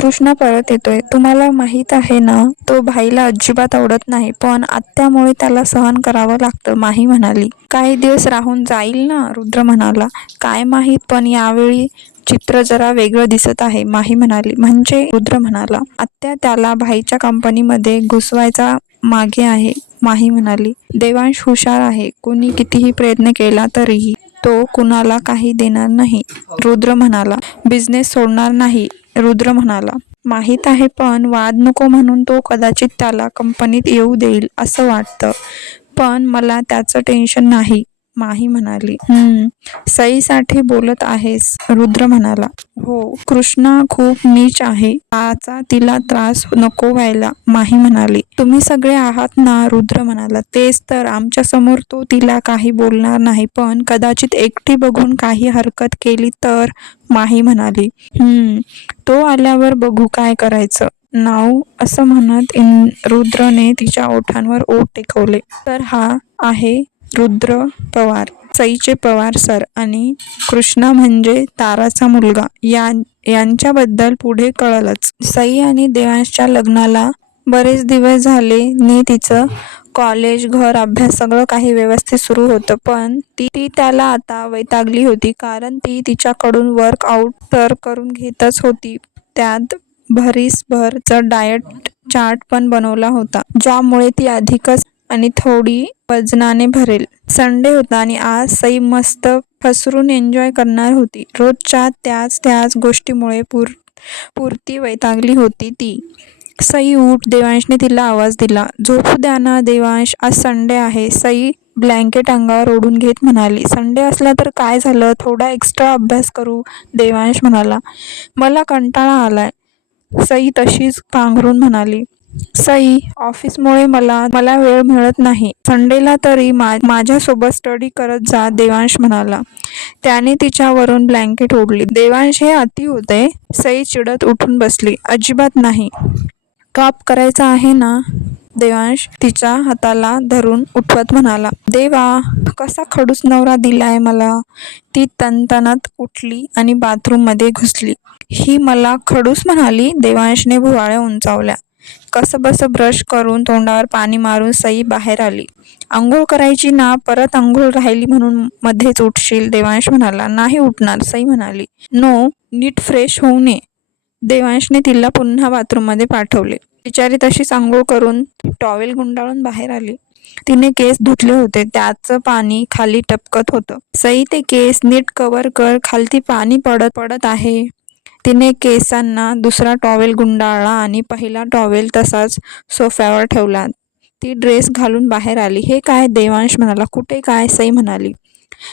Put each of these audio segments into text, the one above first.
कृष्णा परत येतोय. तुम्हाला माहीत आहे ना तो भाईला अजिबात आवडत नाही पण आत्यामुळे त्याला सहन करावं लागतं माही म्हणाली. काही दिवस राहून जाईल ना रुद्र म्हणाला. काय माहीत पण यावेळी चित्र जरा वेगळं दिसत आहे माही म्हणाली. म्हणजे रुद्र म्हणाला आत्या त्याला भाईच्या कंपनीमध्ये घुसवायचा मागे आहे माही म्हणाली. देवांश हुशार आहे कोणी कितीही प्रयत्न केला तरीही तो कुणाला काही देणार नाही रुद्र म्हणाला. बिझनेस सोडणार नाही रुद्र म्हणाला माहीत आहे पण वाद नको म्हणून तो कदाचित त्याला कंपनीत येऊ देईल असं वाटतं. पण मला त्याचं टेन्शन नाही. माही म्हणाली. हम्म. सईसाठी बोलत आहेस रुद्र म्हणाला. हो कृष्णा खूप नीच आहे. त्याचा तिला त्रास नको व्हायला माही म्हणाली. तुम्ही सगळे आहात ना रुद्र म्हणाला. तेच तर आमच्यासमोर तो तिला काही बोलणार नाही पण कदाचित एकटी बघून काही हरकत केली तर माही म्हणाली. हम्म तो आल्यावर बघू काय करायचं. नाव असं म्हणत रुद्रने तिच्या ओठांवर ओठ टेकवले. तर हा आहे रुद्र पवार सईचे पवार सर आणि कृष्णा म्हणजे ताराचा मुलगा. या यांच्याबद्दल पुढे कळलंच. सई आणि देवांशच्या लग्नाला बरेच दिवस झाले नी तिचं कॉलेज घर अभ्यास सगळं काही व्यवस्थित सुरू होतं पण ती ती त्याला आता वैतागली होती कारण ती तिच्याकडून वर्कआउट तर करून घेतच होती. त्यात भरीसभरचा डाएट चार्ट पण बनवला होता ज्यामुळे ती अधिकच आणि थोडी वजनाने भरेल. संडे होता आणि आज सई मस्त फसरून एन्जॉय करणार होती. रोजच्या त्याच त्याच गोष्टीमुळे पूर पुरती वैतागली होती ती. सई उठ देवांशने तिला आवाज दिला. झोपू द्या ना देवांश आज संडे आहे. सई ब्लँकेट अंगावर ओढून घेत म्हणाली. संडे असला तर काय झालं? थोडा एक्स्ट्रा अभ्यास करू देवांश म्हणाला. मला कंटाळा आलाय. सई तशीच पांघरून म्हणाली. सई ऑफिसमुळे मला मला वेळ मिळत नाही. संडेला तरी मा माझ्यासोबत स्टडी करत जा देवांश म्हणाला. त्याने तिच्यावरून ब्लँकेट ओढली. देवांश हे अति होते. सई चिडत उठून बसली. अजिबात नाही. काप करायचा आहे ना? देवांश तिच्या हाताला धरून उठवत म्हणाला. देवा कसा खडूस नवरा दिलाय मला. ती तनतनात उठली आणि बाथरूममध्ये घुसली. ही मला खडूस म्हणाली? देवांशने भुवाळ्या उंचावल्या. कसंबसं ब्रश करून तोंडावर पाणी मारून सई बाहेर आली. आंघोळ करायची ना परत आंघोळ राहिली म्हणून मध्येच उठशील देवांश म्हणाला. नाही उठणार सई म्हणाली. नो नीट फ्रेश होऊ नये देवांशने तिला पुन्हा बाथरूममध्ये पाठवले. बिचारी तशीच आंघोळ करून टॉवेल गुंडाळून बाहेर आली. तिने केस धुतले होते. त्याचं पाणी खाली टपकत होतं. सई ते केस नीट कवर कर. खालती पाणी पडत पडत आहे. तिने केसांना दुसरा टॉवेल गुंडाळला आणि पहिला टॉवेल तसाच सोफ्यावर ठेवला. ती ड्रेस घालून बाहेर आली. हे काय देवांश म्हणाला? कुठे काय? सई म्हणाली.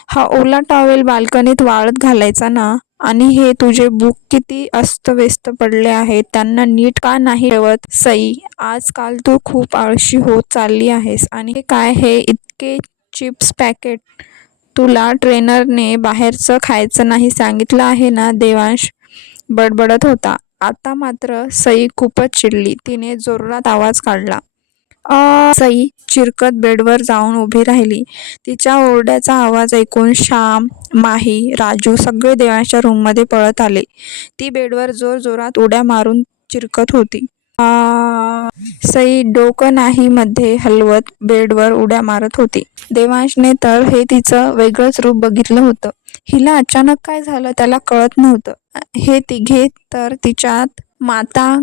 हा ओला टॉवेल बाल्कनीत वाळत घालायचा ना? आणि हे तुझे बुक किती अस्तव्यस्त पडले आहेत? त्यांना नीट का नाही ठेवत? सई आजकाल तू खूप आळशी होत चालली आहेस. आणि हे काय? हे इतके चिप्स पॅकेट. तुला ट्रेनरने बाहेरचं खायचं नाही सांगितलं आहे ना देवांश? बडबडत होता. आता मात्र सई खूपच चिडली. तिने जोरात आवाज काढला. सई चिरकत बेडवर जाऊन उभी राहिली. तिच्या ओरड्याचा आवाज ऐकून श्याम माही राजू सगळे देवांच्या रूममध्ये पळत आले. ती बेडवर जोर जोरात उड्या मारून चिरकत होती. सई डोकं नाही मध्ये हलवत बेडवर उड्या मारत होती. देवांशने तर हे तिचं वेगळंच रूप बघितलं होतं. हिला अचानक काय झालं त्याला कळत नव्हतं. हे तिघे तर तिच्यात माता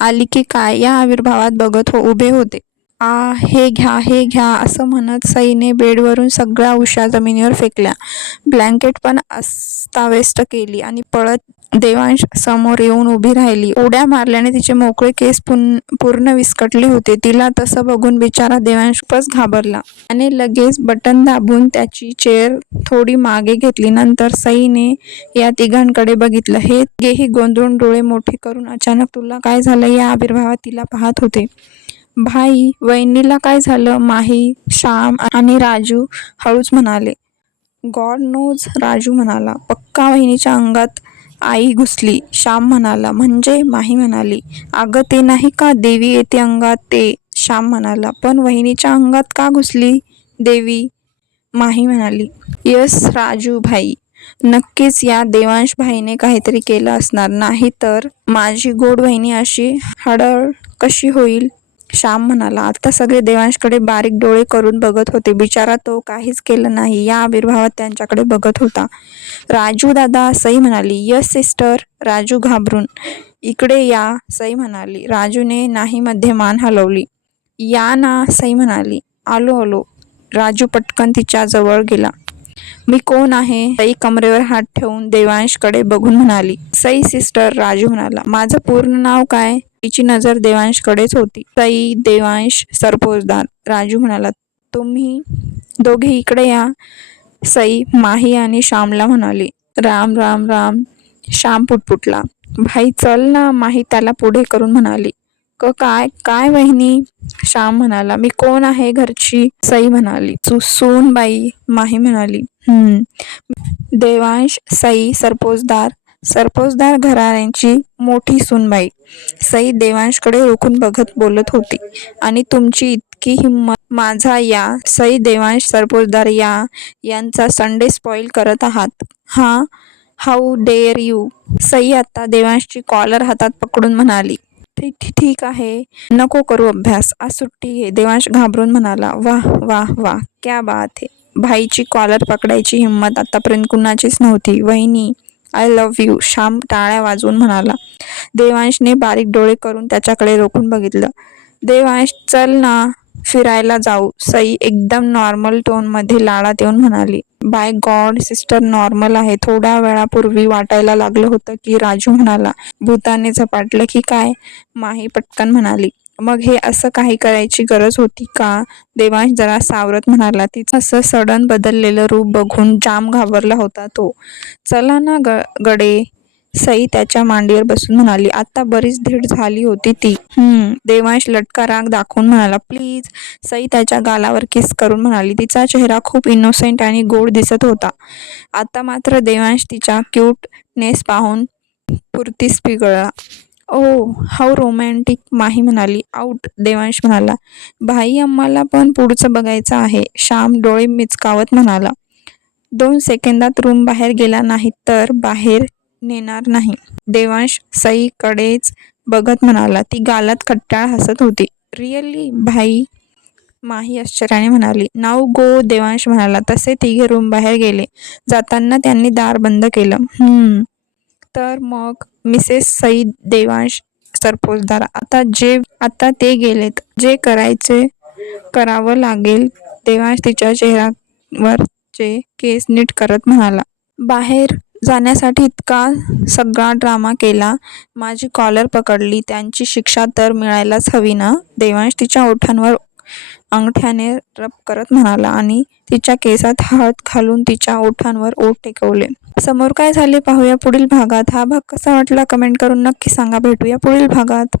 आली की काय या आविर्भावात बघत हो उभे होते. आ हे घ्या हे घ्या असं म्हणत सईने बेडवरून सगळ्या उशा जमिनीवर फेकल्या. ब्लँकेट पण अस्ताव्यस्त केली आणि पळत देवांश समोर येऊन उभी राहिली. उड्या मारल्याने तिचे मोकळे केस पुन पूर्ण विस्कटले होते. तिला तसं बघून बिचारा देवांश खूपच घाबरला. आणि लगेच बटन दाबून त्याची चेअर थोडी मागे घेतली. नंतर सईने या तिघांकडे बघितलं. हे गेही गोंधळून डोळे मोठे करून अचानक तुला काय झालं या आविर्भावात तिला पाहत होते. भाई वहिनीला काय झालं? माही श्याम आणि राजू हळूच म्हणाले. गॉड नोज राजू म्हणाला. पक्का वहिनीच्या अंगात आई घुसली. श्याम म्हणाला. म्हणजे? माही म्हणाली. अगं ते नाही का देवी येते अंगात? ते. श्याम म्हणाला. पण वहिनीच्या अंगात का घुसली देवी? माही म्हणाली. यस राजू भाई. नक्कीच या देवांश भाईने काहीतरी केलं असणार. नाही तर माझी गोड वहिनी अशी हडळ कशी होईल? श्याम म्हणाला आता सगळे देवांशकडे बारीक डोळे करून बघत होते. बिचारा तो काहीच केलं नाही. या आविर्भावात त्यांच्याकडे बघत होता. राजू दादा सई म्हणाली यस सिस्टर. राजू घाबरून इकडे या सई म्हणाली. राजूने नाहीमध्ये मान हलवली. या ना सई म्हणाली. आलो आलो. राजू पटकन तिच्या जवळ गेला. मी कोण आहे? सई कमरेवर हात ठेवून देवांशकडे बघून म्हणाली. सई सिस्टर राजू म्हणाला. माझं पूर्ण नाव काय? तिची नजर देवांशकडेच होती. सई देवांश सरपोजदार राजू म्हणाला. तुम्ही दोघे इकडे या सई माही आणि श्यामला म्हणाली. राम राम राम श्याम पुटपुटला. भाई चल ना माही त्याला पुढे करून म्हणाली. क काय काय वहिनी? श्याम म्हणाला. मी कोण आहे घरची? सई म्हणाली. सून बाई माही म्हणाली. हम्म. देवांश सई सरपोजदार सरपोसदार घराण्यांची मोठी सुनबाई सई देवांशकडे रोखून बघत बोलत होती. आणि तुमची इतकी हिंमत माझा या सई देवांश सरपोसदार या यांचा संडे स्पॉइल करत आहात. हा हाऊ डेअर यू सई आता देवांशची कॉलर हातात पकडून म्हणाली. ठीक ठीक- आहे. नको करू अभ्यास. आज सुट्टी घे देवांश घाबरून म्हणाला. वाह वाह वाह क्या बात आहे भाईची कॉलर पकडायची हिंमत आतापर्यंत कुणाचीच नव्हती. वहिनी आय लव्ह यू श्याम टाळ्या वाजवून म्हणाला. देवांशने बारीक डोळे करून त्याच्याकडे रोखून बघितलं. देवांश चल ना फिरायला जाऊ सई एकदम नॉर्मल टोनमध्ये लाडात येऊन म्हणाली. बाय गॉड सिस्टर नॉर्मल आहे. थोड्या वेळापूर्वी वाटायला लागलं होतं की राजू म्हणाला भूताने झपाटलं की काय? माही पटकन म्हणाली. मग हे असं काही करायची गरज होती का? देवांश जरा सावरत म्हणाला तिचं असं सडन बदललेलं रूप बघून जाम घाबरला होता तो. चला ना ग गडे सई त्याच्या मांडीवर बसून म्हणाली आता बरीच धीड झाली होती ती. हम्म. देवांश लटका राग दाखवून म्हणाला प्लीज. सई त्याच्या गालावर किस करून म्हणाली तिचा चेहरा खूप इनोसेंट आणि गोड दिसत होता. आता मात्र देवांश तिच्या क्यूटनेस पाहून पुरतीच पिघळला. ओ हाऊ रोमॅन्टिक माही म्हणाली. आऊट देवांश म्हणाला. भाई आम्हाला पण पुढचं बघायचं आहे. श्याम डोळे मिचकावत म्हणाला. दोन सेकंदात रूम बाहेर गेला नाही तर बाहेर नेणार नाही. देवांश सईकडेच बघत म्हणाला. ती गालात खट्टाळ हसत होती. रिअली भाई? माही आश्चर्याने म्हणाली. नाव गो देवांश म्हणाला. तसे तिघे रूम बाहेर गेले. जाताना त्यांनी दार बंद केलं. तर मग? मिसेस सईद देवांश सरपोजदार आता जे आता ते गेलेत. जे करायचे करावं लागेल. देवांश तिच्या चेहऱ्यावरचे केस नीट करत म्हणाला बाहेर जाण्यासाठी इतका सगळा ड्रामा केला. माझी कॉलर पकडली. त्यांची शिक्षा तर मिळायलाच हवी ना? देवांश तिच्या ओठांवर अंगठ्याने रब करत म्हणाला आणि तिच्या केसात हात घालून तिच्या ओठांवर ओठ टेकवले. समोर काय झाले पाहूया पुढील भागात. हा भाग कसा वाटला कमेंट करून नक्की सांगा. भेटूया पुढील भागात.